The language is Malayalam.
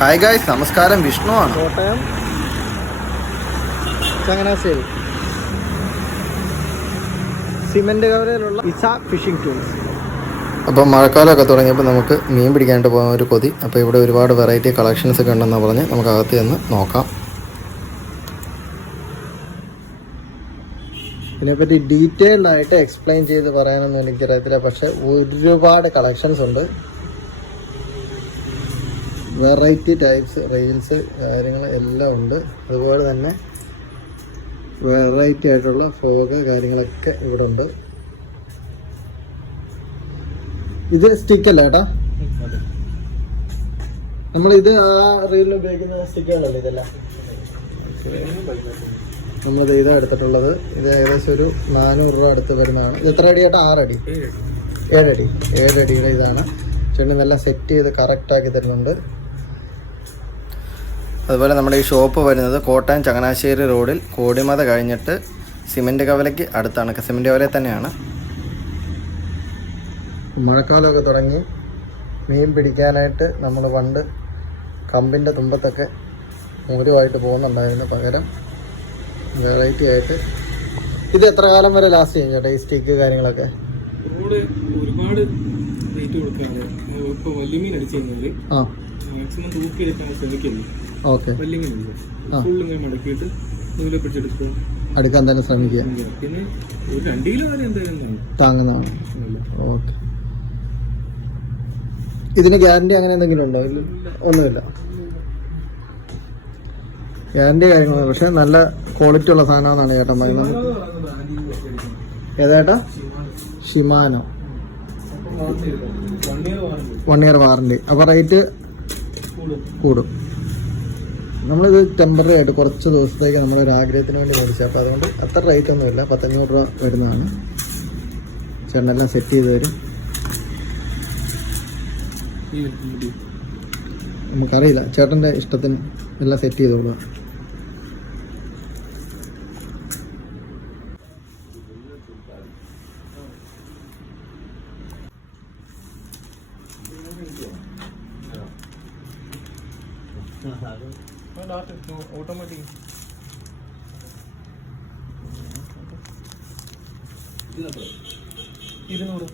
ഹായ് ഗായ്സ് നമസ്കാരം വിഷ്ണു ആണ്. കോട്ടയം. ചങ്ങനാശ്ശേരി. സിമെന്റ് കവരയിലുള്ള ഇസ ഫിഷിംഗ് ടൂൾസ്. അപ്പം മഴക്കാലമൊക്കെ തുടങ്ങിയപ്പോൾ നമുക്ക് മീൻ പിടിക്കാനായിട്ട് പോകാൻ ഒരു കൊതി. അപ്പോൾ ഇവിടെ ഒരുപാട് വെറൈറ്റി കളക്ഷൻസ് ഒക്കെ ഉണ്ടെന്ന് പറഞ്ഞ് നമുക്ക് അകത്ത് ചെന്ന് നോക്കാം. ഇതിനെപ്പറ്റി ഡീറ്റെയിൽഡ് ആയിട്ട് എക്സ്പ്ലെയിൻ ചെയ്ത് പറയാനൊന്നും എനിക്കറിയത്തില്ല. പക്ഷേ ഒരുപാട് കളക്ഷൻസ് ഉണ്ട്. വെറൈറ്റി ടൈപ്സ് റീൽസ് കാര്യങ്ങൾ എല്ലാം ഉണ്ട്. അതുപോലെ തന്നെ വെറൈറ്റി ആയിട്ടുള്ള ഫോഗ് കാര്യങ്ങളൊക്കെ ഇവിടെ ഉണ്ട്. ഇത് സ്റ്റിക്കല്ല ഏട്ടാ? നമ്മൾ ഇത് ആ റീലിൽ ഉപയോഗിക്കുന്ന സ്റ്റിക്കുകളല്ലേ ഇതെല്ലാം? നമ്മളിത് ഇതാ എടുത്തിട്ടുള്ളത്. ഇത് ഏകദേശം ഒരു നാനൂറ് രൂപ അടുത്ത് വരുന്നതാണ്. ഇത് എത്ര അടി ചേട്ടാ ആറടി. ഏഴടി. ഏഴടിയുടെ ഇതാണ്. ചെണ്ണി നല്ല സെറ്റ് ചെയ്ത് കറക്റ്റ് ആക്കി തരുന്നുണ്ട്. അതുപോലെ നമ്മുടെ ഈ ഷോപ്പ് വരുന്നത് കോട്ടയം ചങ്ങനാശ്ശേരി റോഡിൽ കോടിമത കഴിഞ്ഞിട്ട് സിമെന്റ് കവലയ്ക്ക് അടുത്താണ്. സിമെന്റ് കവല തന്നെയാണ്. മഴക്കാലമൊക്കെ തുടങ്ങി. മീൻ പിടിക്കാനായിട്ട് നമ്മൾ പണ്ട് കമ്പിന്റെ തുമ്പത്തൊക്കെ മൂലമായിട്ട് പോകുന്നുണ്ടായിരുന്നു പകരം. വെറൈറ്റി ആയിട്ട്. ഇത് എത്ര കാലം വരെ ലാസ്റ്റ് ചെയ്യും ചേട്ടാ ഈ സ്റ്റിക്ക് കാര്യങ്ങളൊക്കെ? ഒരുപാട് ഒരുപാട് റേറ്റ് കൊടുക്കാതെ അടിച്ചു മാക്സിമം തൂക്കിയെടുക്കാൻ ശ്രമിക്കുന്നു. ഓക്കെ. ഫുള്ള് മടക്കിയിട്ട് നൂലെ അടുക്കാൻ തന്നെ ശ്രമിക്കുക. പിന്നെ ഒരു രണ്ട് കിലോ വരെ എന്തായാലും. താങ്ങുന്നതാണ്. ഓക്കെ. ഇതിന് ഗ്യാരണ്ടി അങ്ങനെ എന്തെങ്കിലും ഉണ്ടോ? ഇല്ല ഒന്നുമില്ല. ഗ്യാരണ്ടി കാര്യങ്ങളൊന്നും പക്ഷെ നല്ല ക്വാളിറ്റി ഉള്ള സാധനമാണെന്നാണ് ചേട്ടൻ പറയുന്നത്. ഏതേട്ടാ ഷിമാനോ. One year warranty. അപ്പോൾ റേറ്റ് കൂടും. നമ്മളിത് ടെമ്പററി ആയിട്ട് കുറച്ച് ദിവസത്തേക്ക് നമ്മളൊരു ആഗ്രഹത്തിന് വേണ്ടി മേടിച്ചു അപ്പോൾ അതുകൊണ്ട് അത്ര റേറ്റ് ഒന്നുമില്ല പത്തഞ്ഞൂറ് രൂപ വരുന്നതാണ്. ചേട്ടനെല്ലാം സെറ്റ് ചെയ്ത് തരും. നമുക്കറിയില്ല. ചേട്ടന്റെ ഇഷ്ടത്തിന് എല്ലാം സെറ്റ് ചെയ്തോളൂ. ആ data ഓ- automatic. ഇരുന്നൂറ്